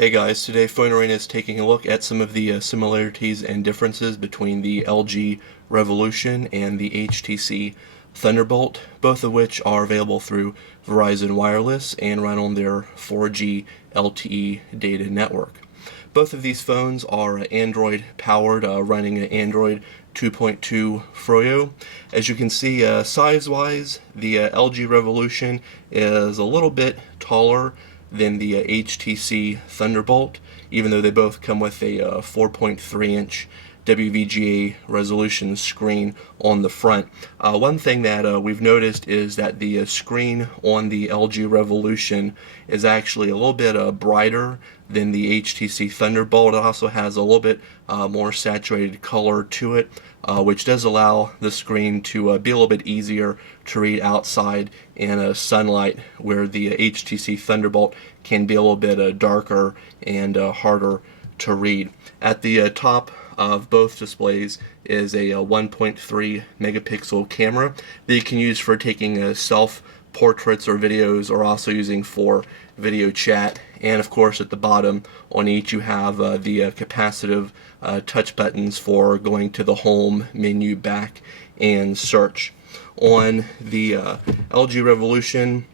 Hey guys, today PhoneArena is taking a look at some of the similarities and differences between the LG Revolution and the HTC Thunderbolt, both of which are available through Verizon Wireless and run on their 4G LTE data network. Both of these phones are Android powered, running an Android 2.2 Froyo. As you can see, size-wise, the LG Revolution is a little bit taller than the HTC Thunderbolt, even though they both come with a 4.3-inch WVGA resolution screen on the front. One thing that we've noticed is that the screen on the LG Revolution is actually a little bit brighter than the HTC Thunderbolt. It also has a little bit more saturated color to it, which does allow the screen to be a little bit easier to read outside in sunlight, where the HTC Thunderbolt can be a little bit darker and harder to read. At the top of both displays is a 1.3 megapixel camera that you can use for taking self-portraits or videos, or also using for video chat. And of course, at the bottom on each you have the capacitive touch buttons for going to the home menu, back, and search. On the LG Revolution,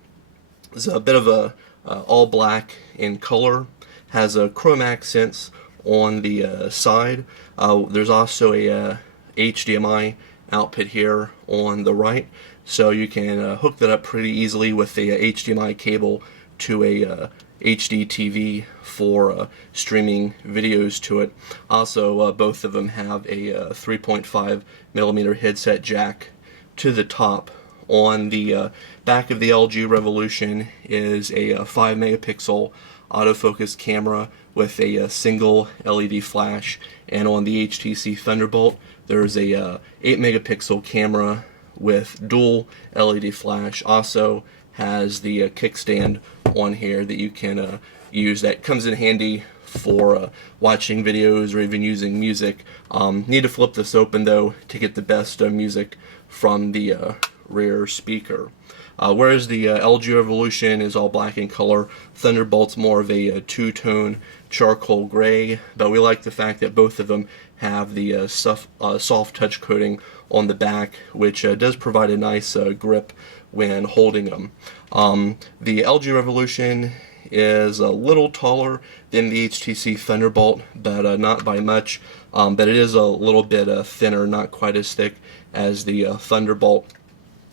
it's a bit of a all black in color, has a chrome accents on the side. There's also a HDMI output here on the right, so you can hook that up pretty easily with the HDMI cable to a HD TV for streaming videos to it. Also, both of them have a 3.5 millimeter headset jack to the top. On the back of the LG Revolution is a 5 megapixel autofocus camera with a single LED flash, and on the HTC Thunderbolt there's a 8 megapixel camera with dual LED flash. Also has the kickstand on here that you can use, that comes in handy for watching videos or even using music. Need to flip this open though to get the best music from the rear speaker. Whereas the LG Revolution is all black in color, Thunderbolt's more of a two-tone charcoal gray, but we like the fact that both of them have the soft touch coating on the back, which does provide a nice grip when holding them. The LG Revolution is a little taller than the HTC Thunderbolt, but not by much. But it is a little bit thinner, not quite as thick as the Thunderbolt.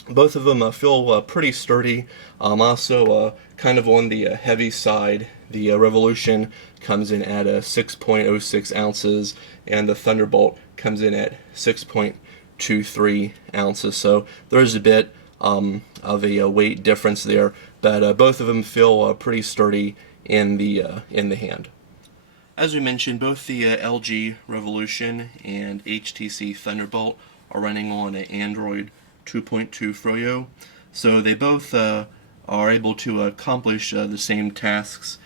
Both of them feel pretty sturdy. Also kind of on the heavy side. The Revolution comes in at 6.06 ounces, and the Thunderbolt comes in at 6.23 ounces. So there's a bit of a weight difference there, but both of them feel pretty sturdy in the hand. As we mentioned, both the LG Revolution and HTC Thunderbolt are running on an Android 2.2 Froyo, so they both are able to accomplish the same tasks.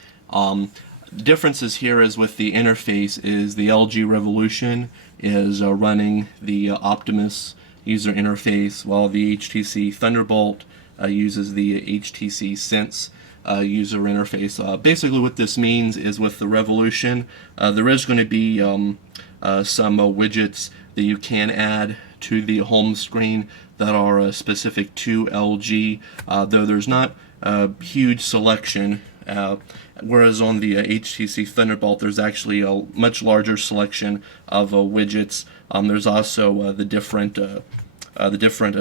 Differences here is with the interface is the LG Revolution is running the Optimus user interface, while the HTC Thunderbolt uses the HTC Sense user interface. Basically what this means is with the Revolution, there is going to be some widgets that you can add to the home screen that are specific to LG, though there's not a huge selection, whereas on the HTC Thunderbolt there's actually a much larger selection of widgets. There's also the different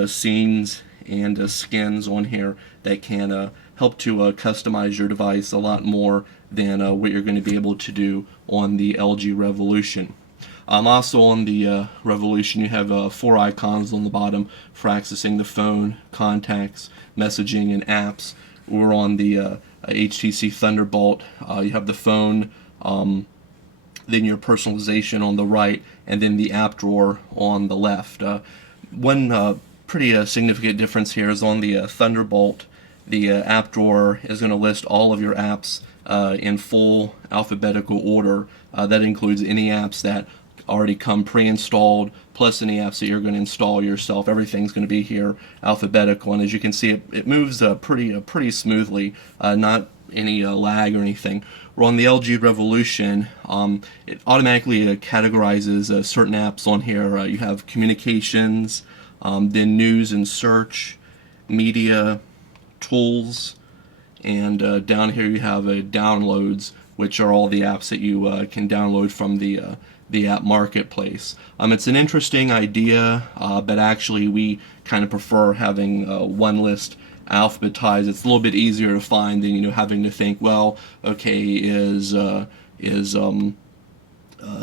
scenes and skins on here that can help to customize your device a lot more than what you're going to be able to do on the LG Revolution. Also on the Revolution you have 4 icons on the bottom for accessing the phone, contacts, messaging, and apps. Or on the HTC Thunderbolt you have the phone, then your personalization on the right, and then the app drawer on the left. One pretty significant difference here is on the Thunderbolt, the app drawer is going to list all of your apps in full alphabetical order. That includes any apps that already come pre-installed, plus any apps that you're going to install yourself. Everything's going to be here alphabetical, and as you can see, it moves pretty smoothly. Not any lag or anything. Where on the LG Revolution, it automatically categorizes certain apps on here. You have communications, then news and search, media, tools, and down here you have downloads, which are all the apps that you can download from the app marketplace. It's an interesting idea, but actually we kind of prefer having one list alphabetized. It's a little bit easier to find than having to think, well, okay, is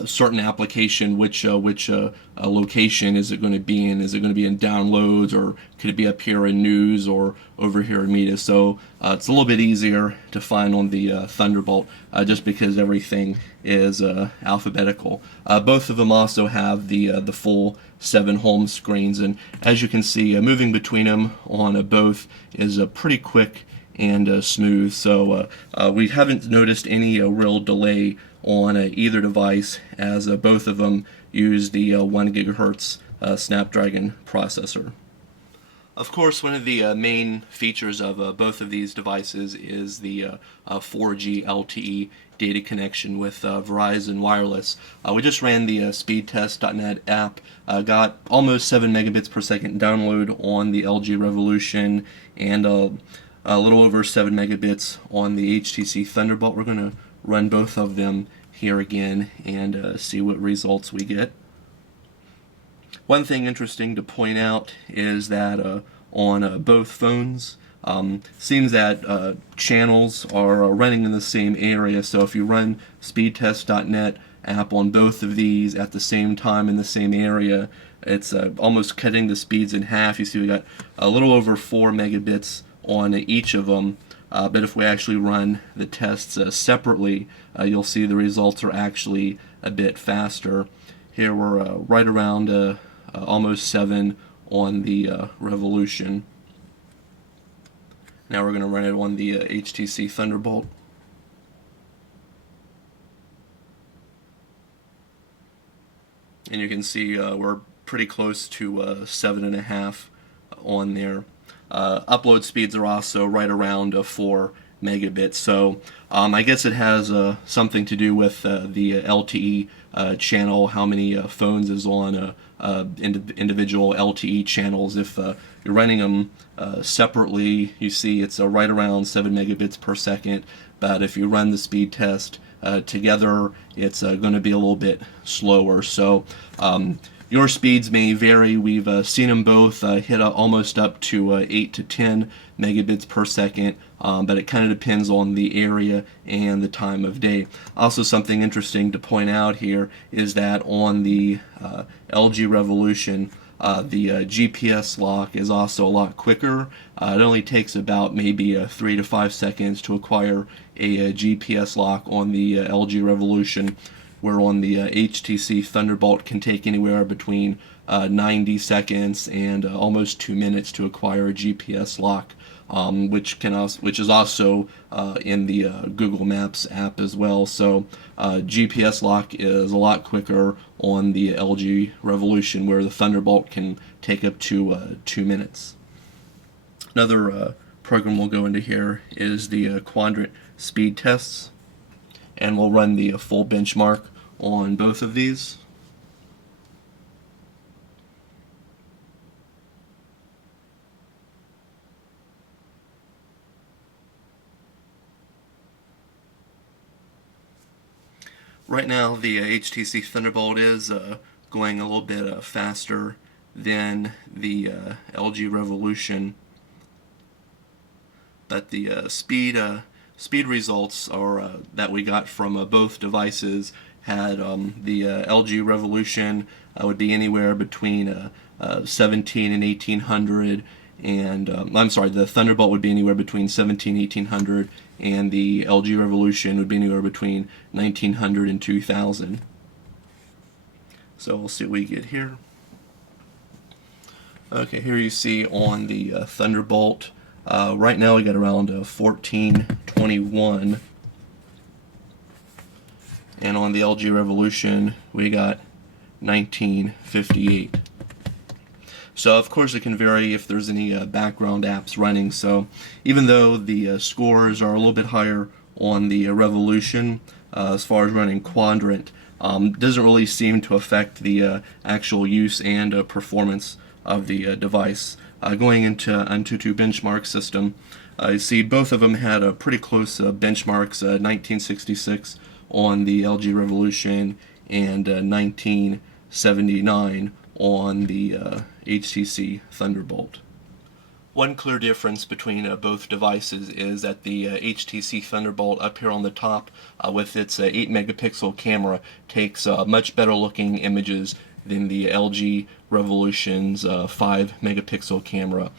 certain application, which location is it going to be in? Is it going to be in downloads, or could it be up here in news, or over here in media? So it's a little bit easier to find on the Thunderbolt, just because everything is alphabetical. Both of them also have the full 7 home screens, and as you can see, moving between them on both is pretty quick and smooth. So we haven't noticed any real delay on either device, as both of them use the 1 gigahertz Snapdragon processor. Of course, one of the main features of both of these devices is the 4G LTE data connection with Verizon Wireless. We just ran the speedtest.net app, got almost 7 megabits per second download on the LG Revolution, and a little over 7 megabits on the HTC Thunderbolt. We're going to run both of them here again and see what results we get. One thing interesting to point out is that on both phones, seems that channels are running in the same area. So if you run speedtest.net app on both of these at the same time in the same area, it's almost cutting the speeds in half. You see we got a little over 4 megabits on each of them. But if we actually run the tests separately, you'll see the results are actually a bit faster. Here we're right around almost 7 on the Revolution. Now we're going to run it on the HTC Thunderbolt. And you can see we're pretty close to 7.5 on there. Upload speeds are also right around 4 megabits. So I guess it has something to do with the LTE channel, how many phones is on individual LTE channels. If you're running them separately, you see it's right around 7 megabits per second, but if you run the speed test together, it's going to be a little bit slower. So your speeds may vary. We've seen them both hit almost up to 8 to 10 megabits per second, but it kind of depends on the area and the time of day. Also, something interesting to point out here is that on the LG Revolution, the GPS lock is also a lot quicker. It only takes about maybe 3 to 5 seconds to acquire a GPS lock on the LG Revolution, where on the HTC Thunderbolt can take anywhere between 90 seconds and almost 2 minutes to acquire a GPS lock, which is also in the Google Maps app as well. So GPS lock is a lot quicker on the LG Revolution, where the Thunderbolt can take up to 2 minutes. Another program we'll go into here is the Quadrant speed tests, and we'll run the full benchmark on both of these. Right now the HTC Thunderbolt is going a little bit faster than the LG Revolution, but the speed results are that we got from both devices had the LG Revolution would be anywhere between 17 and 1800, and I'm sorry, the Thunderbolt would be anywhere between 17 and 1800, and the LG Revolution would be anywhere between 1900 and 2000. So we'll see what we get here. Okay, here you see on the Thunderbolt, right now we got around 1421. And on the LG Revolution, we got 1958. So of course it can vary if there's any background apps running. So even though the scores are a little bit higher on the Revolution as far as running Quadrant, doesn't really seem to affect the actual use and performance of the device. Going into Antutu benchmark system, you see both of them had a pretty close benchmarks, 1966 on the LG Revolution and 1979 on the HTC ThunderBolt. One clear difference between both devices is that the HTC ThunderBolt up here on the top with its 8 megapixel camera takes much better looking images than the LG Revolution's 5 megapixel camera.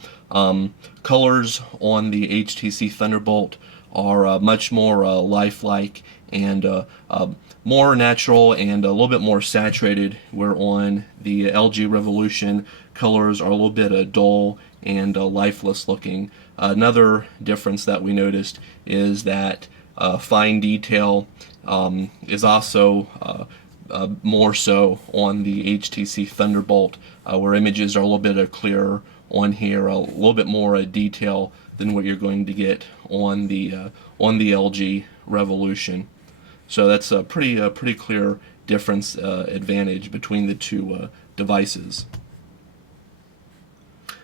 Colors on the HTC ThunderBolt are much more lifelike and more natural and a little bit more saturated, where on the LG Revolution colors are a little bit dull and lifeless looking. Another difference that we noticed is that fine detail is also more so on the HTC ThunderBolt, where images are a little bit clearer on here, a little bit more detail than what you're going to get on the LG Revolution. So that's a pretty clear difference advantage between the two devices.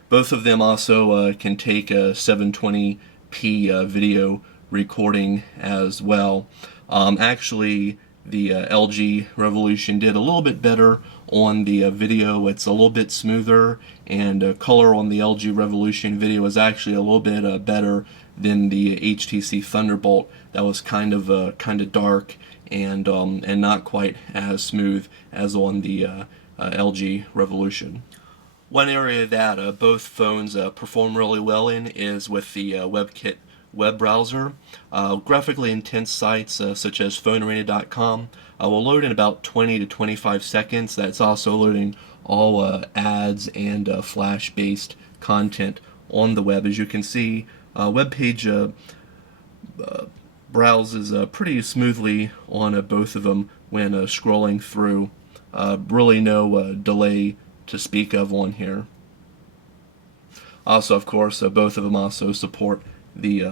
Both of them also can take a 720p video recording as well. Actually, the LG Revolution did a little bit better on the video. It's a little bit smoother, and color on the LG Revolution video is actually a little bit better than the HTC ThunderBolt. That was kind of dark and not quite as smooth as on the LG Revolution. One area that both phones perform really well in is with the WebKit web browser. Graphically intense sites such as PhoneArena.com will load in about 20 to 25 seconds. That's also loading all ads and Flash-based content on the web. As you can see, web page browses pretty smoothly on both of them when scrolling through. Really no delay to speak of on here. Also, of course, both of them also support the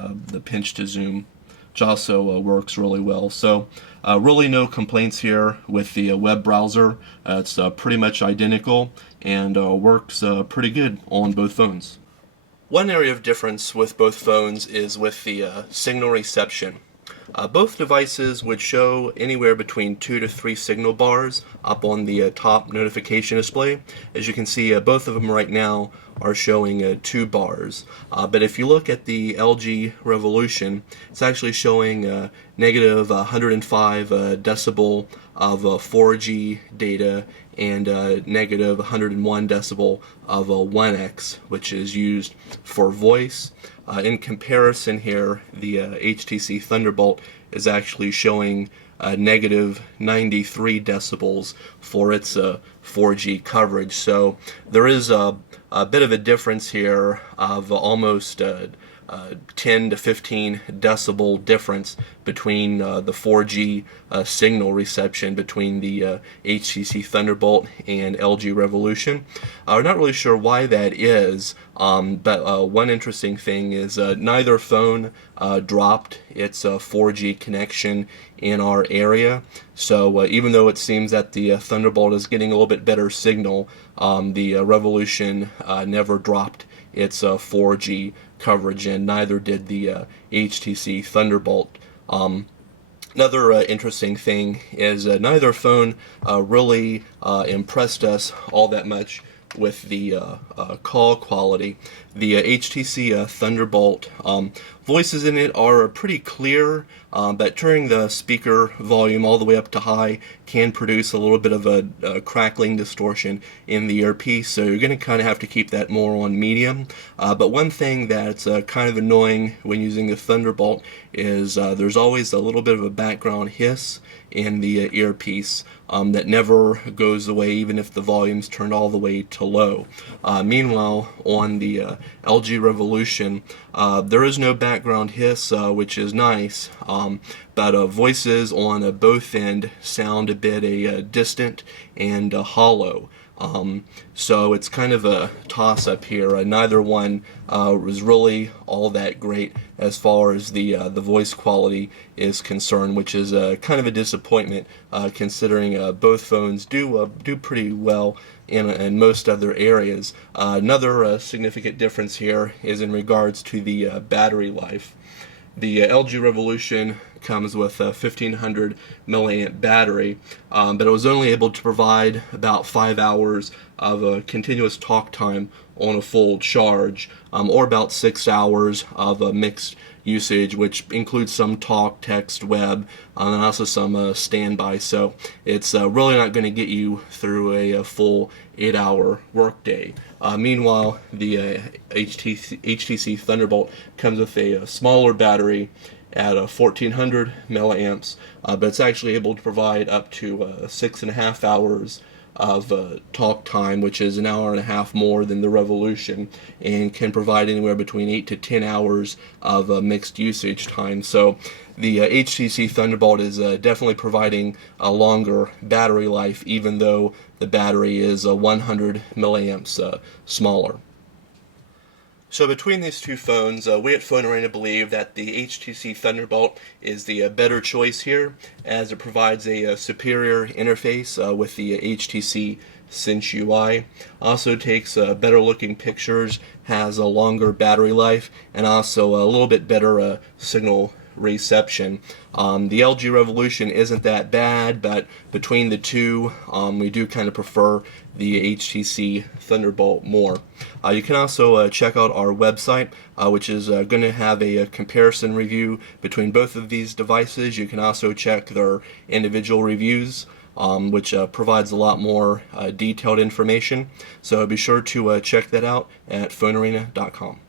pinch to zoom, which also works really well. So really no complaints here with the web browser. It's pretty much identical and works pretty good on both phones. One area of difference with both phones is with the signal reception. Both devices would show anywhere between 2 to 3 signal bars up on the top notification display. As you can see, both of them right now are showing 2 bars. But if you look at the LG Revolution, it's actually showing negative 105 decibel of 4G data and negative 101 decibel of 1x, which is used for voice. In comparison here, the HTC ThunderBolt is actually showing negative 93 decibels for its 4G coverage. So there is a bit of a difference here of almost 10 to 15 decibel difference between the 4G signal reception between the HTC ThunderBolt and LG Revolution. We're not really sure why that is, but one interesting thing is neither phone dropped its 4G connection in our area. So even though it seems that the ThunderBolt is getting a little bit better signal, the Revolution never dropped its 4G coverage, and neither did the HTC ThunderBolt. Another interesting thing is neither phone really impressed us all that much with the call quality. The HTC ThunderBolt voices in it are pretty clear, but turning the speaker volume all the way up to high can produce a little bit of a crackling distortion in the earpiece, so you're going to kind of have to keep that more on medium. But one thing that's kind of annoying when using the Thunderbolt is there's always a little bit of a background hiss in the earpiece that never goes away even if the volume's turned all the way to low. Meanwhile, on the LG Revolution, there is no background hiss, which is nice, but voices on both end sound a bit distant and hollow. So it's kind of a toss-up here. Neither one was really all that great as far as the voice quality is concerned, which is kind of a disappointment considering both phones do pretty well in most other areas. Another significant difference here is in regards to the battery life. The LG Revolution comes with a 1500 milliamp battery, but it was only able to provide about 5 hours of continuous talk time on a full charge, or about 6 hours of mixed usage, which includes some talk, text, web, and also some standby. So it's really not going to get you through a full 8-hour workday. Meanwhile, the HTC ThunderBolt comes with a smaller battery at 1400 milliamps, but it's actually able to provide up to 6.5 hours of talk time, which is an hour and a half more than the Revolution, and can provide anywhere between 8 to 10 hours of mixed usage time. So the HTC ThunderBolt is definitely providing a longer battery life, even though the battery is 100 milliamps smaller. So between these two phones, we at PhoneArena believe that the HTC ThunderBolt is the better choice here, as it provides a superior interface with the HTC Cinch UI. Also takes better looking pictures, has a longer battery life, and also a little bit better signal reception. The LG Revolution isn't that bad, but between the two, we do kind of prefer the HTC ThunderBolt more. You can also check out our website, which is going to have a comparison review between both of these devices. You can also check their individual reviews, which provides a lot more detailed information. So be sure to check that out at PhoneArena.com.